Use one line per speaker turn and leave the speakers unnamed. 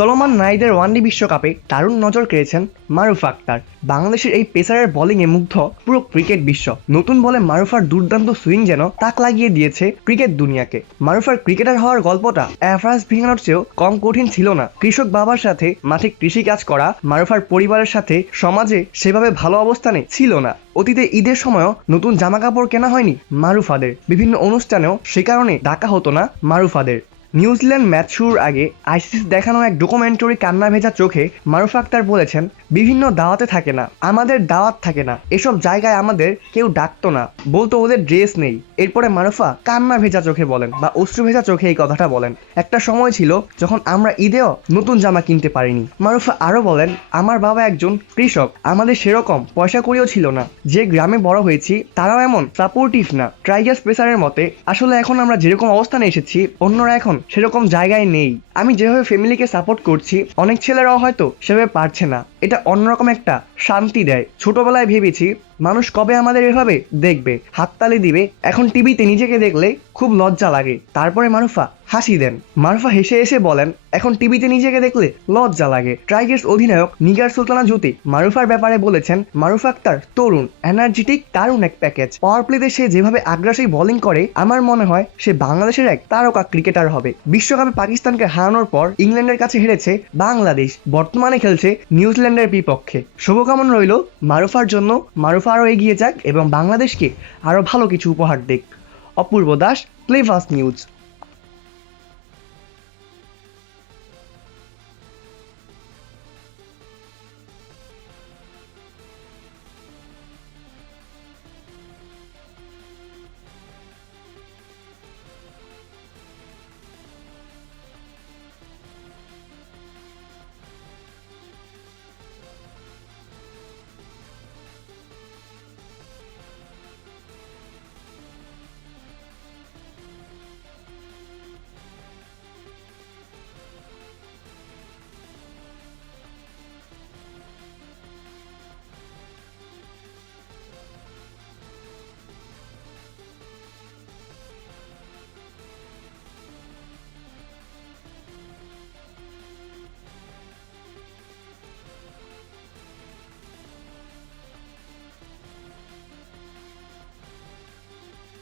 চলমান নারীদের ওয়ানডে বিশ্বকাপে দারুণ নজর কেড়েছেন মারুফ আক্তার। বাংলাদেশের এই পেসারের বোলিংয়ে মুগ্ধ পুরো ক্রিকেট বিশ্ব। নতুন বলে মারুফার দুর্দান্ত সুইং যেন তাক লাগিয়ে দিয়েছে ক্রিকেট দুনিয়াকে। মারুফার ক্রিকেটার হওয়ার গল্পটা অ্যাভারেজ ভেঙানোর চেয়েও কম কঠিন ছিল না। কৃষক বাবার সাথে মাঠে কৃষিকাজ করা, মারুফার পরিবারের সাথে সমাজে সেভাবে ভালো অবস্থানে ছিল না। অতীতে ঈদের সময়ও নতুন জামা কাপড় কেনা হয়নি মারুফাদের। বিভিন্ন অনুষ্ঠানেও সে কারণে ডাকা হতো না মারুফাদের। নিউজিল্যান্ড ম্যাচ শুরুর আগে আইসিসি দেখানো এক ডকুমেন্টারি কান্না ভেজা চোখে মারুফ আক্তার বলেছেন, বিভিন্ন দাওয়াতে থাকে না, আমাদের দাওয়াত থাকে না, এসব জায়গায় আমাদের কেউ ডাকতো না, বলতো ওদের ড্রেস নেই। এরপরে মারুফা কান্না ভেজা চোখে বলেন বা অশ্রু ভেজা চোখে এই কথাটা বলেন। একটা সময় ছিল যখন আমরা ঈদেও নতুন জামা কিনতে পারিনি। মারুফা আরও বলেন, আমার বাবা একজন কৃষক, আমাদের সেরকম পয়সা করিও ছিল না, যে গ্রামে বড় হয়েছি তারাও এমন সাপোর্টিভ না। ট্রাইগার্স পেসারের মতে, আসলে এখন আমরা যেরকম অবস্থানে এসেছি, অন্যরা এখন সেরকম জায়গায় নেই। আমি যেভাবে ফ্যামিলিকে সাপোর্ট করছি অনেক ছেলেরাও হয়তো সেভাবে পারছে না। এটা অন্যরকম একটা শান্তি দেয়। ছোটবেলায় ভেবেছি, মানুষ কবে আমাদের এভাবে দেখবে, হাততালি দিবে, এখন টিভিতে নিজেকে দেখলে খুব লজ্জা লাগে। তারপরে মারুফা হাসি দেন। মারুফা হেসে এসে বলেন, এখন টিভিতে নিজেকে দেখলে লজ্জা লাগে। ট্রাইগার্স অধিনায়ক নিগার সুলতানা জ্যোতি মারুফার ব্যাপারে বলেছেন, মারুফ আক্তার তরুণ, এনার্জেটিক, দারুণ এক প্যাকেজ। পাওয়ার প্লেতে সে যেভাবে আগ্রাসী বোলিং করে, আমার মনে হয় সে বাংলাদেশের এক তারকা ক্রিকেটার হবে। বিশ্বকাপে পাকিস্তানকে হারানোর পর ইংল্যান্ডের কাছে হেরেছে বাংলাদেশ। বর্তমানে খেলছে নিউজিল্যান্ডের বিপক্ষে। শুভকামনা রইল মারুফার জন্য। মারুফা আরও এগিয়ে যাক এবং বাংলাদেশকে আরও ভালো কিছু উপহার দিক। অপূর্ব দাস প্লেফাস্ট নিউজ